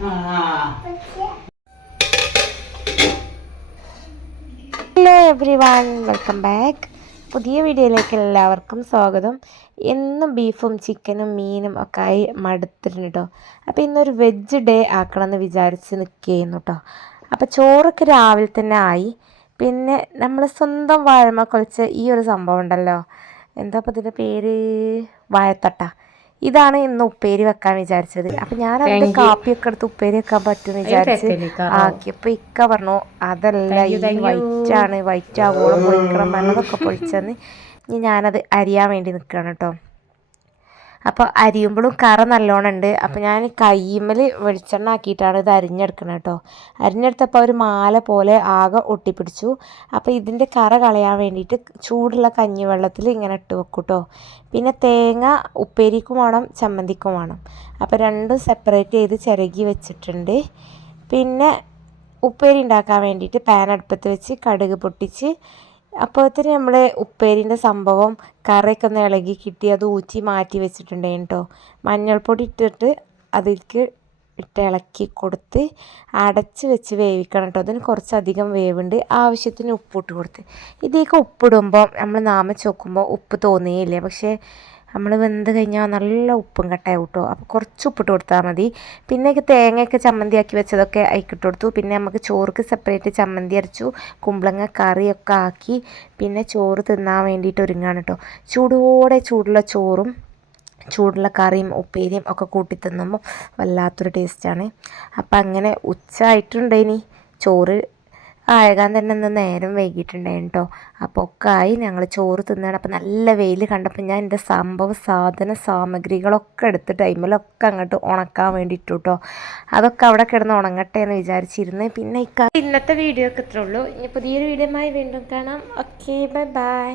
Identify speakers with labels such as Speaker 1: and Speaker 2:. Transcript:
Speaker 1: Hello everyone welcome back പുതിയ വീഡിയോയിലേക്ക് എല്ലാവർക്കും സ്വാഗതം. എന്നും ബീഫും ചിക്കനും മീനും ഒക്കെ ആയി മടുത്തിരുന്നു കേട്ടോ അപ്പോൾ ഇന്നൊരു വെജ് ഡേ ആക്കണമെന്ന് വിചാരിച്ച് നിൽക്കുകയായിരുന്നു കേട്ടോ അപ്പോൾ ചോറൊക്കെ രാവിലെ തന്നെ ആയി. പിന്നെ നമ്മൾ സ്വന്തം വാഴമ കുളിച്ച ഈ ഒരു സംഭവം ഉണ്ടല്ലോ. എന്താ അപ്പോൾ ഇതിന്റെ പേര്? വാഴത്തട്ട. ഇതാണ് ഇന്ന് ഉപ്പേരി വെക്കാൻ വിചാരിച്ചത്. അപ്പൊ ഞാൻ അതിന്റെ കാപ്പിയൊക്കെ എടുത്ത് ഉപ്പേരി വെക്കാൻ പറ്റും വിചാരിച്ച് ആക്കിയപ്പോൾ ഇക്ക പറഞ്ഞു അതല്ല ഈ വൈറ്റ് ആണ് വൈറ്റ് ആവോളം പൊളിക്കണം നല്ലതൊക്കെ പൊളിച്ചെന്ന്. ഇനി ഞാനത് അരിയാൻ വേണ്ടി നിൽക്കുകയാണ് കേട്ടോ. അപ്പോൾ അരിയുമ്പോഴും കറ നല്ലോണം ഉണ്ട് അപ്പോൾ ഞാൻ കയ്യുമ്മൽ വെളിച്ചെണ്ണ ആക്കിയിട്ടാണ് ഇത് അരിഞ്ഞെടുക്കുന്നത് കേട്ടോ അരിഞ്ഞെടുത്തപ്പോൾ ഒരു മാല പോലെ ആകെ ഒട്ടിപ്പിടിച്ചു. അപ്പോൾ ഇതിന്റെ കറ കളയാൻ വേണ്ടിയിട്ട് ചൂടുള്ള കഞ്ഞി വെള്ളത്തിൽ ഇങ്ങനെ ഇട്ട് വെക്കും കേട്ടോ പിന്നെ തേങ്ങ ഉപ്പേരിക്കും വേണം ചമ്മന്തിക്കും വേണം. അപ്പോൾ രണ്ടും സെപ്പറേറ്റ് ചെയ്ത് ചിരകി വെച്ചിട്ടുണ്ട്. പിന്നെ ഉപ്പേരി ഉണ്ടാക്കാൻ വേണ്ടിയിട്ട് പാൻ അടുപ്പത്ത് വെച്ച് കടുക് പൊട്ടിച്ച് അപ്പോഴത്തേന് നമ്മൾ ഉപ്പേരിന്റെ സംഭവം കറിയൊക്കെ ഒന്ന് ഇളകി കിട്ടി അത് ഊറ്റി മാറ്റി വെച്ചിട്ടുണ്ടായിരുന്നു കേട്ടോ മഞ്ഞൾപ്പൊടി ഇട്ടിട്ട് അതിലേക്ക് ഇട്ട് ഇളക്കി കൊടുത്ത് അടച്ച് വെച്ച് വേവിക്കണം കേട്ടോ അതിന് കുറച്ചധികം വേവുണ്ട്. ആവശ്യത്തിന് ഉപ്പിട്ട് കൊടുത്ത്. ഇതിലേക്ക് ഉപ്പിടുമ്പോൾ നമ്മൾ നാമച്ച് ചോക്കുമ്പോൾ ഉപ്പ് തോന്നിയില്ല. പക്ഷേ നമ്മൾ വെന്ത് കഴിഞ്ഞാൽ നല്ല ഉപ്പും കട്ടാവും കേട്ടോ. അപ്പോൾ കുറച്ച് ഉപ്പിട്ട് കൊടുത്താൽ മതി. പിന്നെ തേങ്ങയൊക്കെ ചമ്മന്തി ആക്കി വെച്ചതൊക്കെ അയക്കിട്ട് കൊടുത്തു. പിന്നെ നമുക്ക് ചോറുക്ക് സെപ്പറേറ്റ് ചമ്മന്തി അരച്ചു കുമ്പളങ്ങ കറിയൊക്കെ ആക്കി പിന്നെ ചോറ് തിന്നാൻ വേണ്ടിയിട്ട് ഒരുങ്ങാണ് കേട്ടോ ചൂടോടെ ചൂടുള്ള ചോറും ചൂടുള്ള കറിയും ഉപ്പേരിയും ഒക്കെ കൂട്ടി തിന്നുമ്പോൾ വല്ലാത്തൊരു ടേസ്റ്റാണ് അപ്പം അങ്ങനെ ഉച്ച ആയിട്ടുണ്ടേനി. ചോറ് ആഴകാൻ തന്നെ ഒന്ന് നേരം വൈകിട്ടുണ്ടായിരുന്നു കേട്ടോ അപ്പോൾ ഒക്കെ ആയി ഞങ്ങൾ ചോറ് തിന്നാണ്. അപ്പോൾ നല്ല വെയിൽ കണ്ടപ്പോൾ ഞാൻ എന്റെ സംഭവ സാധന സാമഗ്രികളൊക്കെ എടുത്ത് ടൈമിലൊക്കെ അങ്ങോട്ട് ഉണക്കാൻ വേണ്ടിയിട്ടു കേട്ടോ അതൊക്കെ അവിടെ കിടന്ന് ഉണങ്ങട്ടെ എന്ന് വിചാരിച്ചിരുന്നു. പിന്നെ ഇന്നത്തെ വീഡിയോ ഒക്കെ ഇത്രേ ഉള്ളൂ. ഇനി പുതിയൊരു ആയി വീണ്ടും കാണാം. Okay bye bye